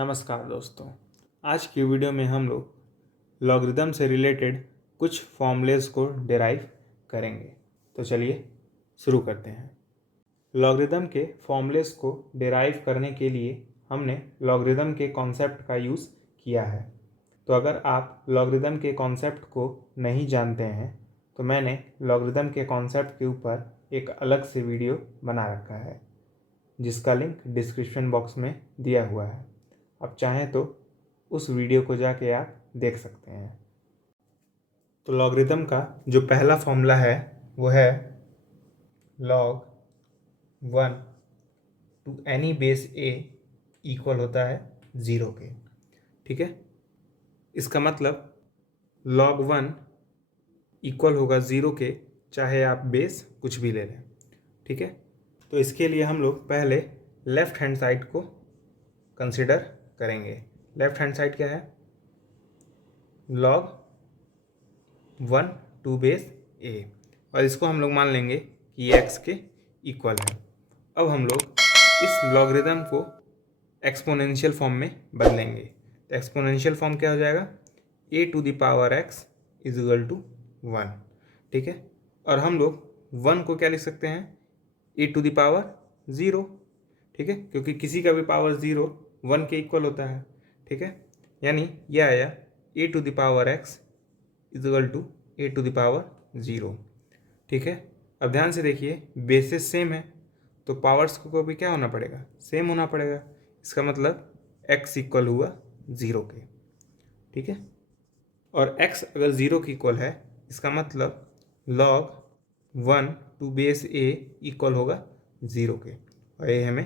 नमस्कार दोस्तों। आज की वीडियो में हम लोग लॉगरिदम से रिलेटेड कुछ फॉर्मूलेस को डिराइव करेंगे। तो चलिए शुरू करते हैं। लॉगरिदम के फॉर्मूलेस को डिराइव करने के लिए हमने लॉगरिदम के कॉन्सेप्ट का यूज़ किया है। तो अगर आप लॉगरिदम के कॉन्सेप्ट को नहीं जानते हैं तो मैंने लॉगरिदम के कॉन्सेप्ट के ऊपर एक अलग से वीडियो बना रखा है, जिसका लिंक डिस्क्रिप्शन बॉक्स में दिया हुआ है। आप चाहें तो उस वीडियो को जाके आप देख सकते हैं। तो लॉगरिदम का जो पहला फॉर्मूला है वो है log 1 to any base a equal होता है 0 के। ठीक है, इसका मतलब log 1 इक्वल होगा 0 के, चाहे आप बेस कुछ भी ले लें। ठीक है, तो इसके लिए हम लोग पहले लेफ्ट हैंड साइड को कंसिडर करेंगे। लेफ्ट हैंड साइड क्या है? log 1 टू बेस a, और इसको हम लोग मान लेंगे कि ये x के इक्वल है। अब हम लोग इस लॉगरिदम को एक्सपोनेंशियल फॉर्म में बदलेंगे। तो एक्सपोनेंशियल फॉर्म क्या हो जाएगा? a to the power x is equal to 1। ठीक है, और हम लोग 1 को क्या लिख सकते हैं? a to the power 0। ठीक है, क्योंकि किसी का भी पावर 0 1 के इक्वल होता है। ठीक है, यानी यह आया a to the power x is equal to a to the power 0। ठीक है, अब ध्यान से देखिए, बेसिस सेम है तो पावर्स को भी क्या होना पड़ेगा? सेम होना पड़ेगा। इसका मतलब x इक्वल हुआ 0 के। ठीक है, और x अगर 0 के इक्वल है, इसका मतलब log 1 to base a equal होगा 0 के, और ये हमें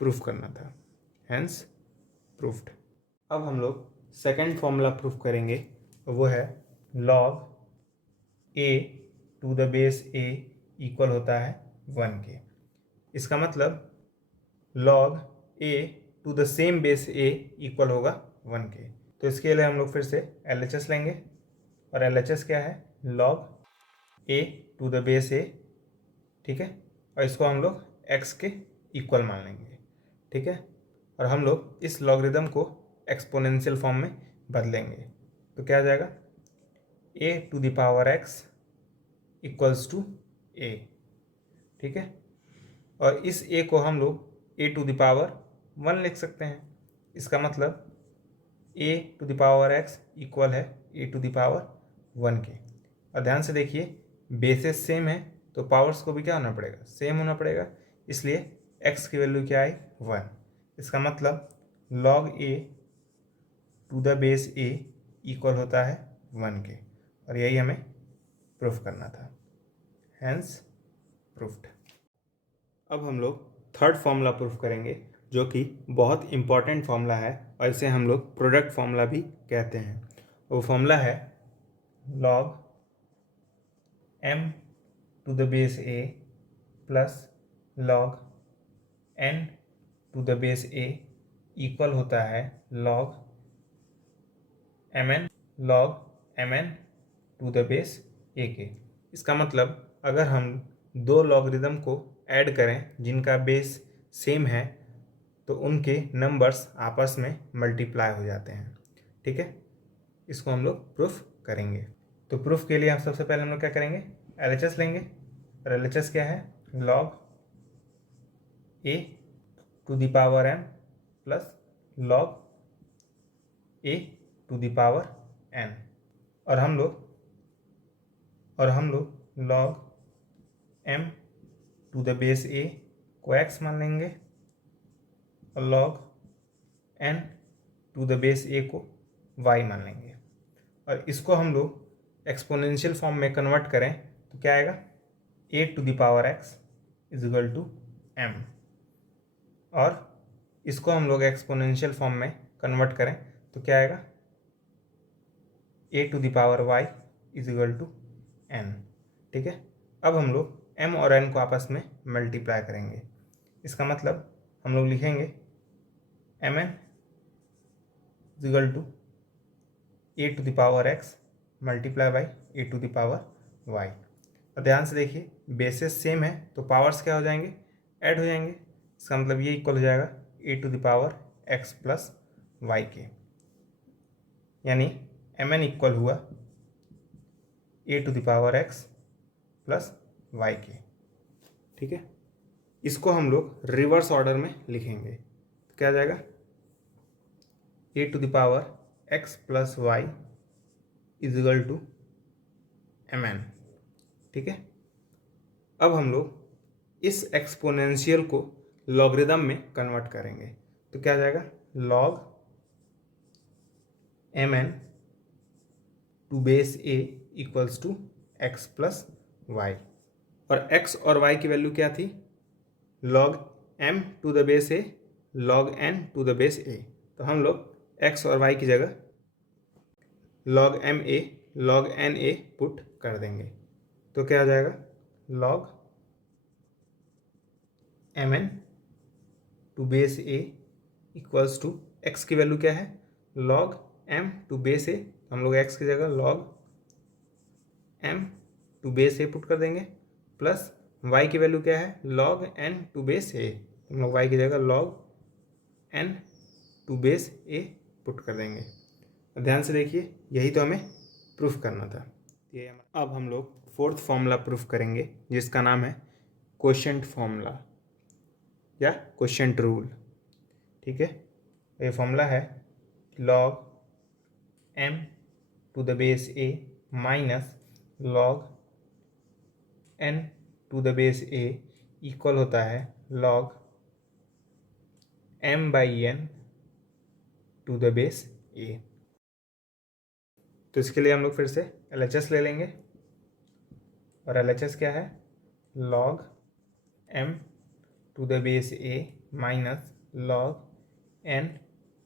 प्रूफ करना था, हैंस प्रूफ्ड। अब हम लोग सेकेंड फॉर्मूला प्रूफ करेंगे, वो है log a to the base a equal होता है 1 के। इसका मतलब log a to the same base a equal होगा 1 के। तो इसके लिए हम लोग फिर से LHS लेंगे, और LHS क्या है? log a to the base a। ठीक है, और इसको हम लोग x के इक्वल मान लेंगे। ठीक है, और हम लोग इस लॉगरिदम को एक्सपोनेंशियल फॉर्म में बदलेंगे। तो क्या आ जाएगा? a to the power x equals to a। ठीक है, और इस a को हम लोग a टू द पावर 1 लिख सकते हैं। इसका मतलब a to the power x equal है a टू द पावर 1 के। और ध्यान से देखिए, बेसेस सेम है तो पावर्स को भी क्या होना पड़ेगा? सेम होना पड़ेगा। इसलिए x की वैल्यू क्या आई? 1। इसका मतलब log a to the base a equal होता है 1 के, और यही हमें प्रूफ करना था, हैंस प्रूफ्ड। अब हम लोग थर्ड फॉर्मूला प्रूफ करेंगे, जो कि बहुत इम्पॉर्टेंट फॉर्मूला है, और इसे हम लोग प्रोडक्ट फॉर्मूला भी कहते हैं। वो फॉर्मूला है log m to the base a plus log n to the base a equal होता है log mn to the base a के। इसका मतलब अगर हम दो लॉगरिदम को ऐड करें जिनका बेस सेम है तो उनके नंबर्स आपस में मल्टीप्लाई हो जाते हैं। ठीक है, इसको हम लोग प्रूफ करेंगे। तो प्रूफ के लिए हम सबसे पहले हम लोग क्या करेंगे? LHS लेंगे, और LHS क्या है? log a to the power m plus log a to the power n, और हम लोग log m to the base a को x मान लेंगे, और log n to the base a को y मान लेंगे। और इसको हम लोग एक्सपोनेंशियल फॉर्म में कन्वर्ट करें तो क्या आएगा? a to the power x is equal to m, और इसको हम लोग एक्सपोनेंशियल फॉर्म में कन्वर्ट करें तो क्या आएगा? a to the power y is equal to n। ठीक है, अब हम लोग m और n को आपस में मल्टीप्लाई करेंगे। इसका मतलब हम लोग लिखेंगे mn is equal to a to the power x multiply by a to the power y। और ध्यान से देखिए, बेसेस सेम है तो पावर्स क्या हो जाएंगे? ऐड हो जाएंगे। इसका मतलब ये इक्वल हो जाएगा a to the power x plus y के, यानी एम एन इक्वल हुआ a to the power x plus y के। ठीक है, इसको हम लोग रिवर्स ऑर्डर में लिखेंगे तो क्या आ जाएगा, a to the power x plus y is equal to m n. ठीक है, अब हम लोग इस एक्सपोनेंशियल को लॉगरिदम में कन्वर्ट करेंगे तो क्या आ जाएगा, log m n to base a equals to x plus y, और x और y की वैल्यू क्या थी, log m to the base a log n to the base a। तो हम लोग x और y की जगह log m a log n a put कर देंगे तो क्या आ जाएगा, log m n to base a equals to x की वैल्यू क्या है, log m to base a, हम लोग x की जगह log m to base a put कर देंगे, प्लस y की वैल्यू क्या है, log n to base a, हम लोग y की जगह log n to base a put कर देंगे। ध्यान से देखिए, यही तो हमें प्रूफ करना था। ये अब हम लोग फोर्थ फॉर्मूला प्रूफ करेंगे जिसका नाम है क्वोशिएंट फॉर्मूला या क्वोशिएंट रूल। ठीक है, ये फॉर्मूला है log m to the base a minus log n to the base a equal होता है log m by n to the base a। तो इसके लिए हम लोग फिर से LHS ले लेंगे, और LHS क्या है, log m to the base a minus log n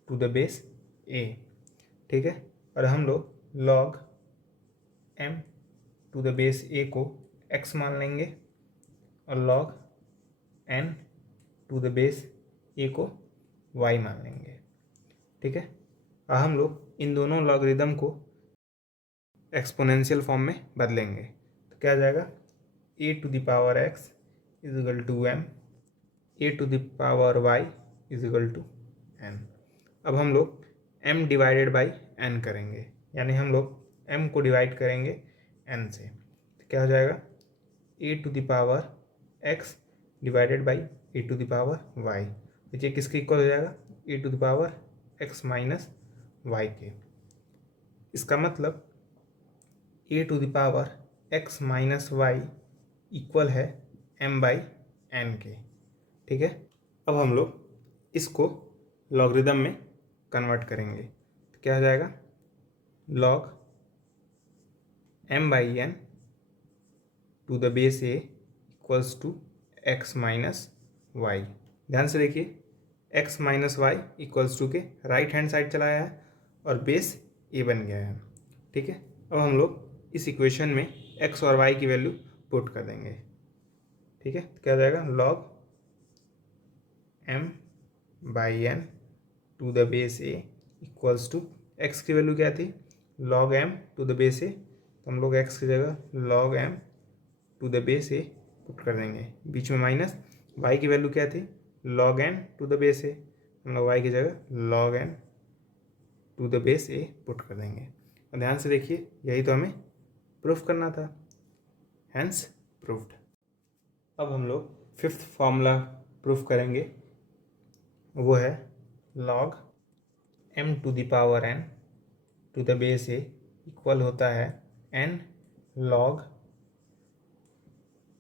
to the base a। ठीक है, और हम लोग log m to the base a को x मान लेंगे और log n to the base a को y मान लेंगे। ठीक है, और हम लोग इन दोनों लॉगरिदम को एक्सपोनेंशियल फॉर्म में बदलेंगे तो क्या आ जाएगा, a to the power x is equal to m, a to the power y is equal to n। अब हम लोग m डिवाइडेड बाई n करेंगे, यानी हम लोग m को डिवाइड करेंगे n से तो क्या हो जाएगा, a to the power x divided by a to the power y, तो ये किसके इक्वल हो जाएगा, a to the power x minus y के। इसका मतलब a to the power x minus y equal है m बाई n के। ठीक है, अब हम लोग इसको लॉगरिदम में कन्वर्ट करेंगे तो क्या हो जाएगा, log m by n to the base a equals to x minus y. ध्यान से देखिए, x minus y equals to के राइट हैंड साइड चला आया है और बेस a बन गया है। ठीक है, अब हम लोग इस इक्वेशन में x और y की वैल्यू पुट कर देंगे। ठीक है, तो क्या हो जाएगा, log m by n to the base a equals to x की वैल्यू क्या थी, log m to the base a, तो हम लोग x की जगह log m to the base a put कर देंगे, बीच में माइनस, y की वैल्यू क्या थी, log n to the base a, हम लोग y की जगह log n to the base a put कर देंगे। और ध्यान से देखिए, यही तो हमें प्रूफ करना था, हैंस प्रूफ्ड। अब हम लोग फिफ्थ फॉर्मूला प्रूफ करेंगे, वो है log m to the power n to the base a equal होता है n log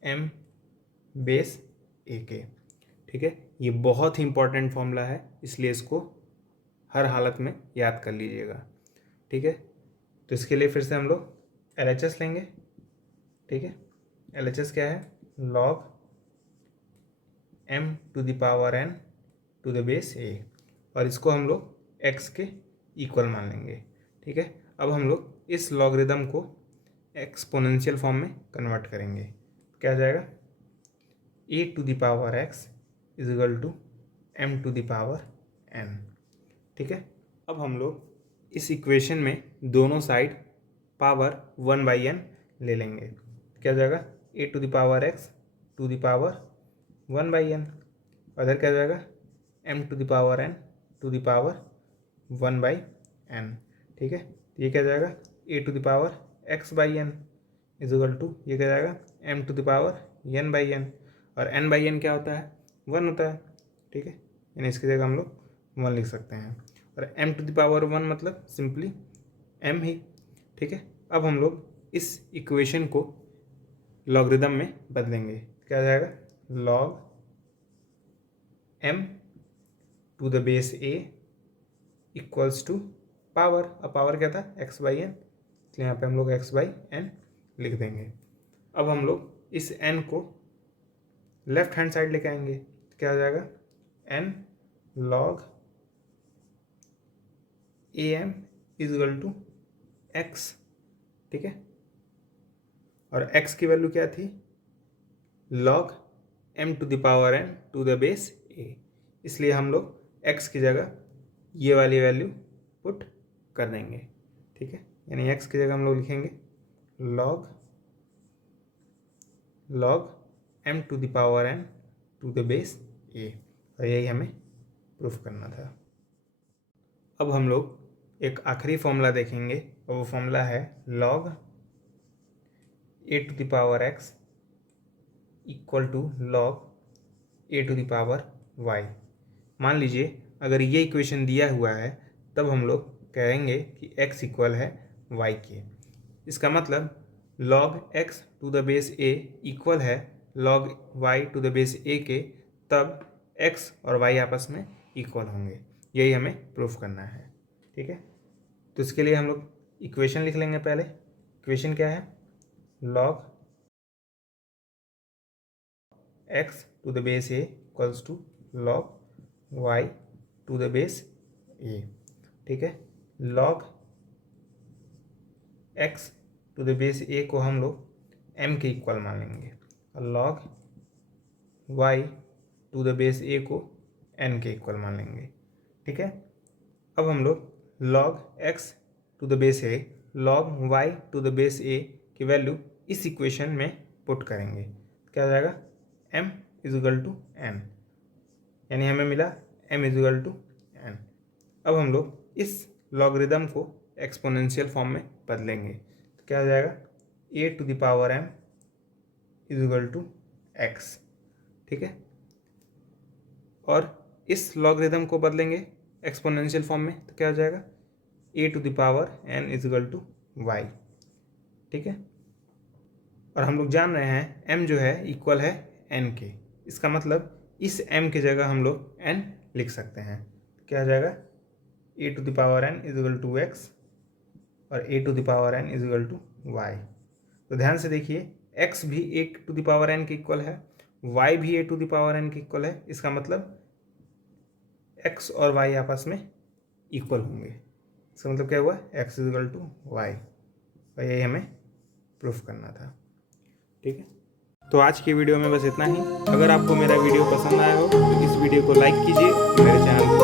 m base a के। ठीक है, ये बहुत ही इंपॉर्टेंट फॉर्मूला है, इसलिए इसको हर हालत में याद कर लीजिएगा। ठीक है, तो इसके लिए फिर से हम लोग LHS लेंगे। ठीक है, LHS क्या है, log m to the power n to the base a, और इसको हम लोग x के इक्वल मान लेंगे। ठीक है, अब हम लोग इस लॉगरिदम को एक्सपोनेंशियल फॉर्म में कन्वर्ट करेंगे, क्या आ जाएगा, a to the power x is equal to m to the power n। ठीक है, अब हम लोग इस इक्वेशन में दोनों साइड पावर 1/n ले लेंगे, क्या हो जाएगा, a to the power x to the power 1/n, इधर क्या हो जाएगा, m to the power n to the power 1/n। ठीक है, ये क्या जाएगा a⁴x/n इज इक्वल टू ये क्या जाएगा m⁴n/n, और n/n क्या होता है 1 होता है। ठीक है, यानी इसकी जगह हम लोग 1 लिख सकते हैं, और m⁴1 मतलब सिंपली m ही। ठीक है, अब हम लोग इस इक्वेशन को लॉगरिदम में बदलेंगे। क्या आ जाएगा log m⁴a equals to power. अब पावर क्या था x/n, इसलिए यहाँ पे हम लोग x/n लिख देंगे। अब हम लोग इस n को लेफ्ट हैंड साइड लेके आएंगे, क्या आ जाएगा n log am is equal to x। ठीक है, और x की वैल्यू क्या थी log m⁴n⁴a, इसलिए हम लोग x की जगह ये वाली वैल्यू पुट कर देंगे। ठीक है, यानी x की जगह हम लोग लिखेंगे log m⁴n⁴a, और यही हमें प्रूफ करना था। अब हम लोग एक आखिरी फॉर्मूला देखेंगे, और वो फॉर्मूला है log a⁴x equal to log a⁴y। मान लीजिए अगर ये इक्वेशन दिया हुआ है तब हम लोग कहेंगे कि x इक्वल है y के। इसका मतलब log x⁴a इक्वल है log y⁴a के, तब x और y आपस में इक्वल होंगे। यही हमें प्रूफ करना है। ठीक है, तो इसके लिए हम लोग इक्वेशन लिख लेंगे। पहले इक्वेशन क्या है log x⁴a equals to log y⁴a। ठीक है, log x⁴a को हम लोग m के इक्वल मान लेंगे, और log y⁴a को n के इक्वल मान लेंगे। ठीक है, अब हम लोग log x⁴a log y⁴a की वैल्यू इस इक्वेशन में पुट करेंगे। क्या आ जाएगा m is equal to n, यानी हमें मिला m is equal to n। अब हम लोग इस लॉगरिदम को एक्सपोनेंशियल फॉर्म में बदलेंगे, तो क्या हो जाएगा a⁴m is equal to x। ठीक है, और इस लॉगरिदम को बदलेंगे एक्सपोनेंशियल फॉर्म में, तो क्या हो जाएगा a⁴n is equal to y। ठीक है, और हम लोग जान रहे हैं m जो है इक्वल है n के, इसका मतलब इस m की जगह हम लोग n लिख सकते हैं। क्या हो जाएगा a⁴n is equal to x और a⁴n is equal to y। तो ध्यान से देखिए, x भी a⁴n के इक्वल है, y भी a⁴n के इक्वल है। इसका मतलब x और y आपस में इक्वल होंगे। इसका मतलब क्या हुआ x is equal to y, और यही हमें प्रूफ करना था। ठीक है, तो आज की वीडियो में बस इतना ही। अगर आपको मेरा वीडियो पसंद आया हो तो इस वीडियो को लाइक कीजिए, मेरे चैनल को